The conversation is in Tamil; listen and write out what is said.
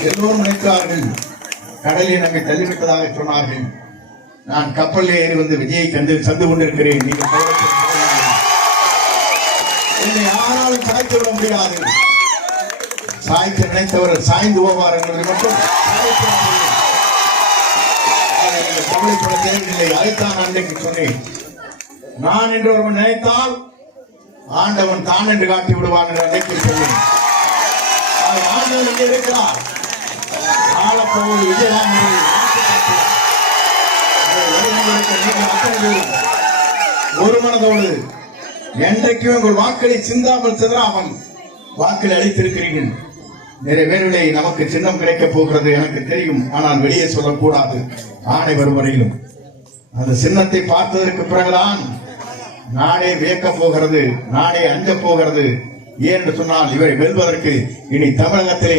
எல்லோரும் நினைத்தார்கள் கடலில் நம்மை தள்ளிவிட்டதாக சொன்னார்கள். நான் கப்பலில் ஏறி வந்து விஜயை கண்டு சந்து கொண்டிருக்கிறேன். நீங்கள் என்னை யாராலும் சாய்த்து விட முடியாது. சாய்த்து நினைத்தவர் சாய்ந்து போவார் என்பதை மட்டும் கவலைப்பட தேவையில்லை. அதைத்தான் அன்றைக்கு சொன்னேன். நான் என்று ஒருவன் நினைத்தால் ஆண்டவன் தான் என்று காட்டி விடுவான் என்று அழைத்து சொன்னேன் ஆண்டவன் இருக்கிறார். ஆளப்போவது விஜயராம் ஒரு மனதோடு என்றைக்கும் உங்கள் வாக்களை சிந்தாமல் சிதறாமல் வாக்களை அளித்திருக்கிறீர்கள். நிறைவேறவில்லை நமக்கு சின்னம் கிடைக்கப் போகிறது எனக்கு தெரியும். ஆனால் வெளியே சொல்லக்கூடாது. ஆணை வரும் வரையிலும். அந்த சின்னத்தை பார்த்ததற்கு பிறகுதான் நானே வியக்க போகிறது. நானே அஞ்ச போகிறது. ஏன் என்று சொன்னால் இவரை வெல்வதற்கு இனி தமிழகத்திலே